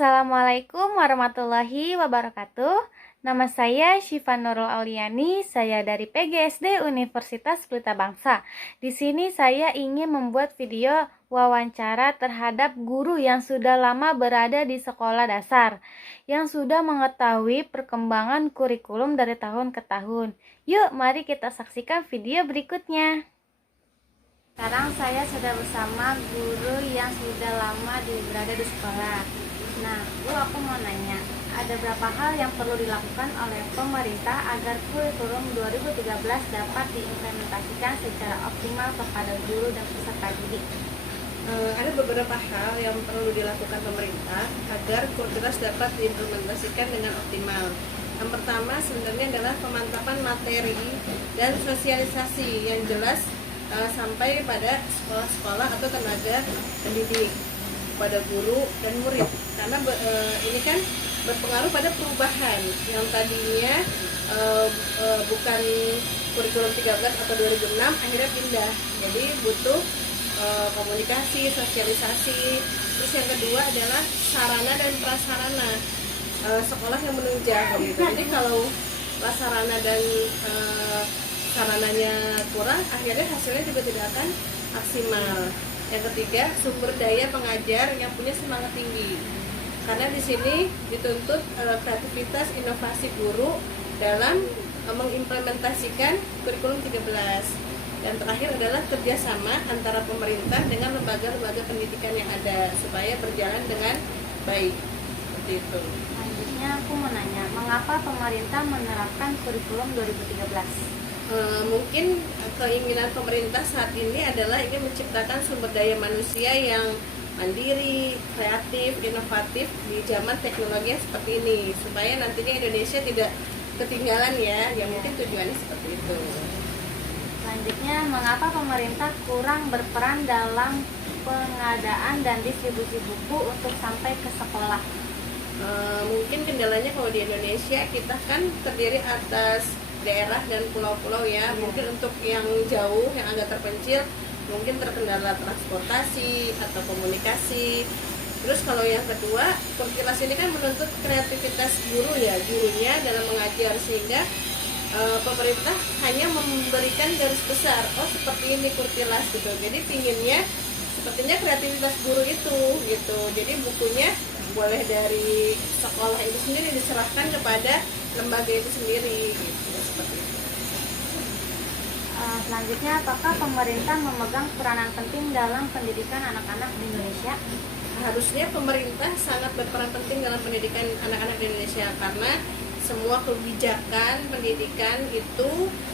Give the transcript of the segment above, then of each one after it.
Assalamualaikum warahmatullahi wabarakatuh. Nama saya Syifa Nurul Auliani, saya dari PGSD Universitas Pelita Bangsa. Di sini saya ingin membuat video wawancara terhadap guru yang sudah lama berada di sekolah dasar, yang sudah mengetahui perkembangan kurikulum dari tahun ke tahun. Yuk, mari kita saksikan video berikutnya. Sekarang saya sudah bersama guru yang sudah lama berada di sekolah. Nah, Bu, aku mau nanya, ada berapa hal yang perlu dilakukan oleh pemerintah agar kurikulum 2013 dapat diimplementasikan secara optimal kepada guru dan peserta didik? Ada beberapa hal yang perlu dilakukan pemerintah agar kurikulum dapat diimplementasikan dengan optimal. Yang pertama sebenarnya adalah pemantapan materi dan sosialisasi yang jelas sampai pada sekolah-sekolah atau tenaga pendidik, pada guru dan murid, karena ini kan berpengaruh pada perubahan yang tadinya bukan kurikulum 13 atau 2006 akhirnya pindah, jadi butuh komunikasi, sosialisasi. Terus yang kedua adalah sarana dan prasarana sekolah yang menunjang gitu. Jadi kalau prasarana dan sarananya kurang, akhirnya hasilnya juga tidak akan maksimal. Yang ketiga, sumber daya pengajar yang punya semangat tinggi. Karena di sini dituntut kreativitas inovasi guru dalam mengimplementasikan kurikulum 13. Dan terakhir adalah kerjasama antara pemerintah dengan lembaga-lembaga pendidikan yang ada supaya berjalan dengan baik. Seperti itu. Selanjutnya aku mau nanya, mengapa pemerintah menerapkan kurikulum 2013? Mungkin keinginan pemerintah saat ini adalah ingin menciptakan sumber daya manusia yang mandiri, kreatif, inovatif di zaman teknologi yang seperti ini, supaya nantinya Indonesia tidak ketinggalan ya, yang mungkin tujuannya seperti itu. Selanjutnya, mengapa pemerintah kurang berperan dalam pengadaan dan distribusi buku untuk sampai ke sekolah? Mungkin kendalanya kalau di Indonesia kita kan terdiri atas daerah dan pulau-pulau ya. Mungkin untuk yang jauh, yang agak terpencil, mungkin terkendala transportasi atau komunikasi. Terus kalau yang kedua, kurtilas ini kan menuntut kreativitas guru ya, gurunya dalam mengajar, sehingga pemerintah hanya memberikan garis besar, oh seperti ini kurtilas gitu. Jadi pinginnya sepertinya kreativitas guru itu gitu. Jadi bukunya boleh dari sekolah itu sendiri diserahkan kepada lembaga itu sendiri gitu, seperti itu. Selanjutnya, apakah pemerintah memegang peranan penting dalam pendidikan anak-anak di Indonesia? Harusnya pemerintah sangat berperan penting dalam pendidikan anak-anak di Indonesia, karena semua kebijakan pendidikan itu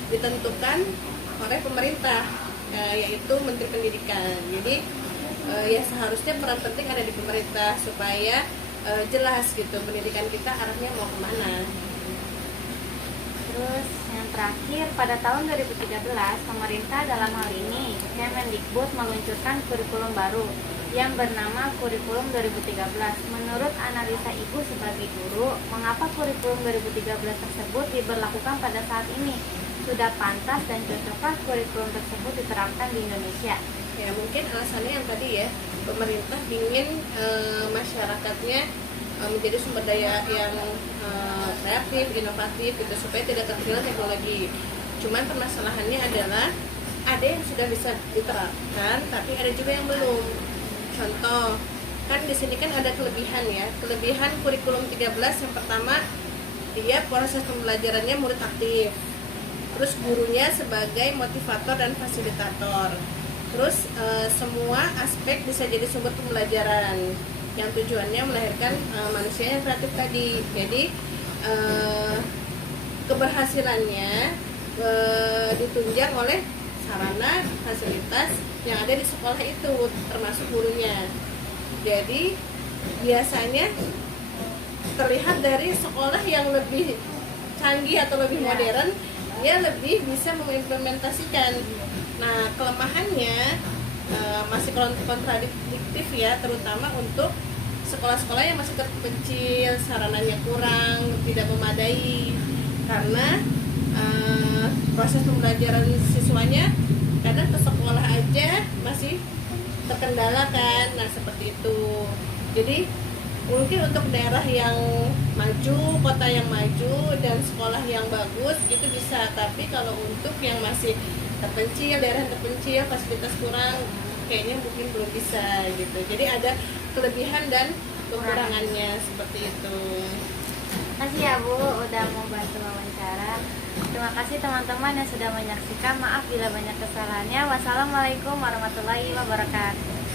ditentukan oleh pemerintah, yaitu Menteri Pendidikan. Jadi ya seharusnya peran penting ada di pemerintah supaya jelas gitu pendidikan kita arahnya mau kemana. Terus yang terakhir, pada tahun 2013 pemerintah dalam hal ini Kemendikbud meluncurkan kurikulum baru yang bernama Kurikulum 2013. Menurut analisa Ibu sebagai guru, mengapa kurikulum 2013 tersebut diberlakukan pada saat ini? Sudah pantas dan cocokkah kurikulum tersebut diterapkan di Indonesia? Ya mungkin alasannya yang tadi ya, pemerintah ingin masyarakatnya menjadi sumber daya yang kreatif, inovatif gitu, supaya tidak tertinggal teknologi. Cuman permasalahannya adalah ada yang sudah bisa diterapkan, tapi ada juga yang belum. Contoh, kan di sini kan ada kelebihan ya. Kelebihan kurikulum 13 yang pertama, dia proses pembelajarannya murid aktif. Terus gurunya sebagai motivator dan fasilitator. Terus semua aspek bisa jadi sumber pembelajaran yang tujuannya melahirkan manusia yang kreatif tadi. Jadi keberhasilannya ditunjang oleh sarana fasilitas yang ada di sekolah itu, termasuk gurunya. Jadi biasanya terlihat dari sekolah yang lebih canggih atau lebih modern, dia lebih bisa mengimplementasikan. Nah, kelemahannya masih kontradiktif ya, terutama untuk sekolah-sekolah yang masih terpencil, sarananya kurang, tidak memadai, karena proses pembelajaran siswanya kadang ke sekolah aja masih terkendala kan. Nah seperti itu. Jadi Mungkin untuk daerah yang maju, kota yang maju, dan sekolah yang bagus itu bisa. Tapi kalau untuk yang masih terpencil, daerah terpencil, fasilitas kurang, kayaknya mungkin belum bisa gitu. Jadi ada kelebihan dan kekurangannya seperti itu. Terima kasih ya Bu udah mau bantu wawancara. Terima kasih teman-teman yang sudah menyaksikan. Maaf bila banyak kesalahannya. Wassalamualaikum warahmatullahi wabarakatuh.